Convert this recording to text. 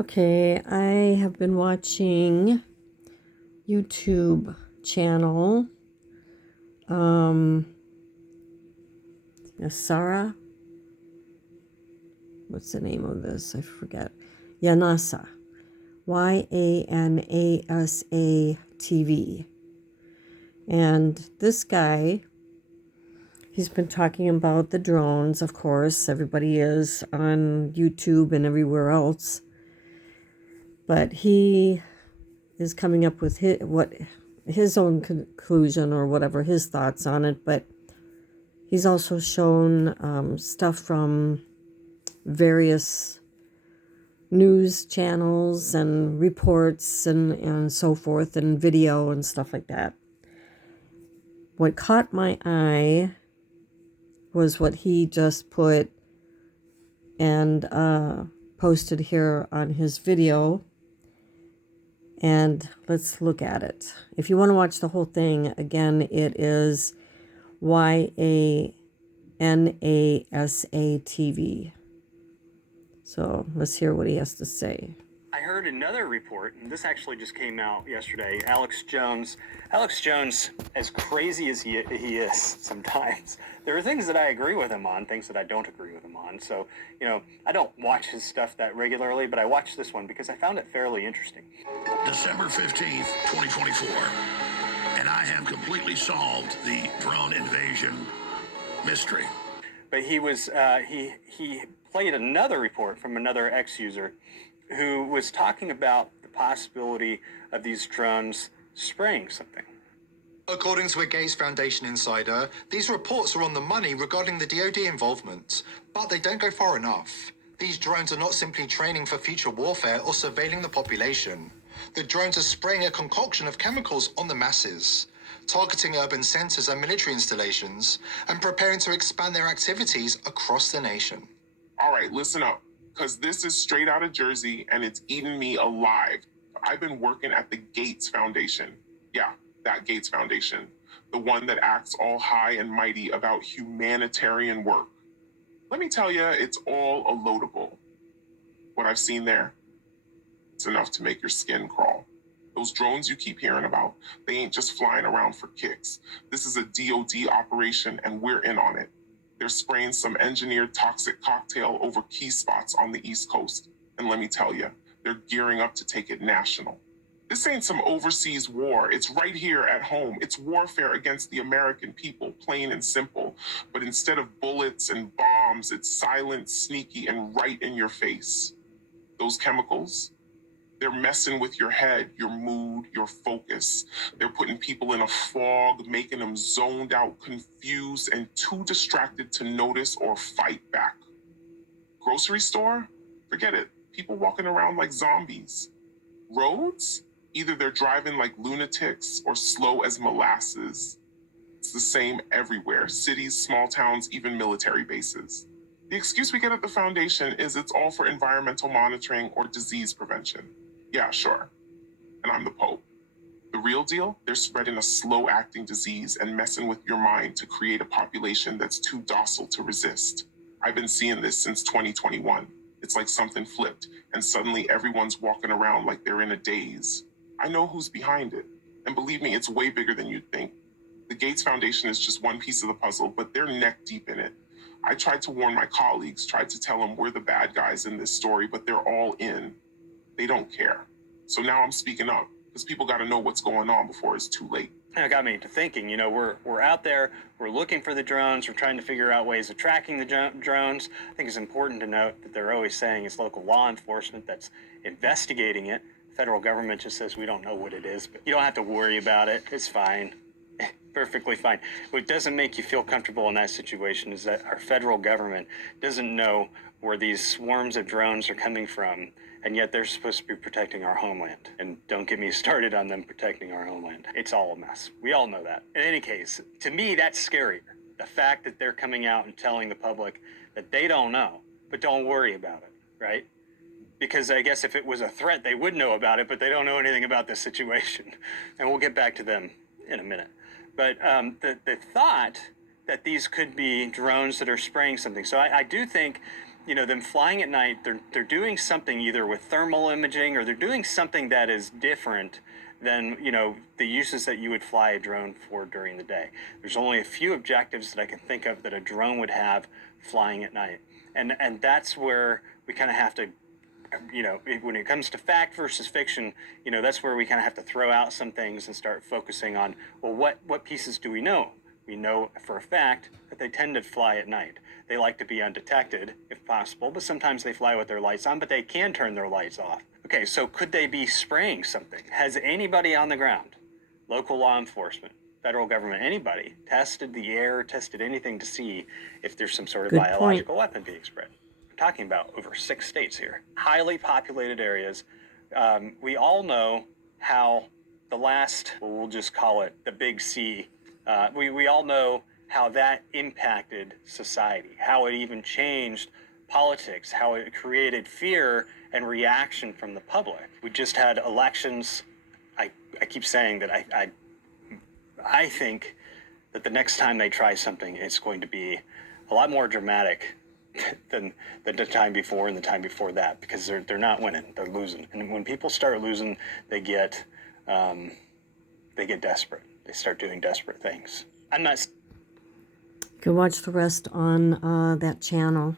Okay, I have been watching YouTube channel Sarah. What's the name of this? I forget. Yanasa. Yanasa TV. And this guy, he's been talking about the drones, of course. Everybody is on YouTube and everywhere else. But he is coming up with his own conclusion or whatever his thoughts on it. But he's also shown stuff from various news channels and reports and so forth, and video and stuff like that. What caught my eye was what he just put and posted here on his video. And let's look at it. If you want to watch the whole thing, again, it is YANASA TV. So let's hear what he has to say. I heard another report, and this actually just came out yesterday. Alex Jones, as crazy as he is sometimes, there are things that I agree with him on, things that I don't agree with him on. So, I don't watch his stuff that regularly, but I watched this one because I found it fairly interesting. December 15th, 2024, and I have completely solved the drone invasion mystery. But he was, he played another report from another ex-user who was talking about the possibility of these drones spraying something. According to a Gates Foundation insider, these reports are on the money regarding the DoD involvement, but they don't go far enough. These drones are not simply training for future warfare or surveilling the population. The drones are spraying a concoction of chemicals on the masses, targeting urban centers and military installations, and preparing to expand their activities across the nation. All right, listen up, because this is straight out of Jersey and it's eating me alive. I've been working at the Gates Foundation. Yeah, that Gates Foundation. The one that acts all high and mighty about humanitarian work. Let me tell you, it's all a loadable. What I've seen there, it's enough to make your skin crawl. Those drones you keep hearing about, they ain't just flying around for kicks. This is a DoD operation and we're in on it. They're spraying some engineered toxic cocktail over key spots on the East Coast. And let me tell you, they're gearing up to take it national. This ain't some overseas war. It's right here at home. It's warfare against the American people, plain and simple. But instead of bullets and bombs, it's silent, sneaky, and right in your face. Those chemicals, they're messing with your head, your mood, your focus. They're putting people in a fog, making them zoned out, confused, and too distracted to notice or fight back. Grocery store? Forget it. People walking around like zombies. Roads? Either they're driving like lunatics or slow as molasses. It's the same everywhere. Cities, small towns, even military bases. The excuse we get at the foundation is it's all for environmental monitoring or disease prevention. Yeah, sure. And I'm the Pope. The real deal? They're spreading a slow-acting disease and messing with your mind to create a population that's too docile to resist. I've been seeing this since 2021. It's like something flipped, and suddenly everyone's walking around like they're in a daze. I know who's behind it. And believe me, it's way bigger than you'd think. The Gates Foundation is just one piece of the puzzle, but they're neck deep in it. I tried to warn my colleagues, tried to tell them we're the bad guys in this story, but they're all in. They don't care. So now I'm speaking up, because people got to know what's going on before it's too late. It got me to thinking, we're out there, we're looking for the drones, we're trying to figure out ways of tracking the drones. I think it's important to note that they're always saying it's local law enforcement that's investigating it. The federal government just says we don't know what it is, but you don't have to worry about it. It's fine. Perfectly fine. What doesn't make you feel comfortable in that situation is that our federal government doesn't know where these swarms of drones are coming from, and yet they're supposed to be protecting our homeland. And don't get me started on them protecting our homeland. It's all a mess. We all know that. In any case, to me, that's scarier. The fact that they're coming out and telling the public that they don't know, but don't worry about it, right? Because I guess if it was a threat, they would know about it, but they don't know anything about the situation. And we'll get back to them in a minute. But the thought that these could be drones that are spraying something. So I do think them flying at night, they're doing something either with thermal imaging, or they're doing something that is different than the uses that you would fly a drone for during the day. There's only a few objectives that I can think of that a drone would have flying at night, and that's where we kind of have to, when it comes to fact versus fiction, that's where we kind of have to throw out some things and start focusing on, well, what pieces do we know? We know for a fact that they tend to fly at night. They like to be undetected if possible, but sometimes they fly with their lights on, but they can turn their lights off. Okay, so could they be spraying something? Has anybody on the ground, local law enforcement, federal government, anybody, tested the air, tested anything to see if there's some sort of Good biological point. weapon being spread? We're talking about over 6 states here, highly populated areas. We all know how the last, well, we'll just call it the big C, we all know how that impacted society, how it even changed politics, how it created fear and reaction from the public. We just had elections. I keep saying that I think that the next time they try something, it's going to be a lot more dramatic than the time before and the time before that, because they're not winning, they're losing. And when people start losing, they get desperate. They start doing desperate things. I'm not. You can watch the rest on that channel.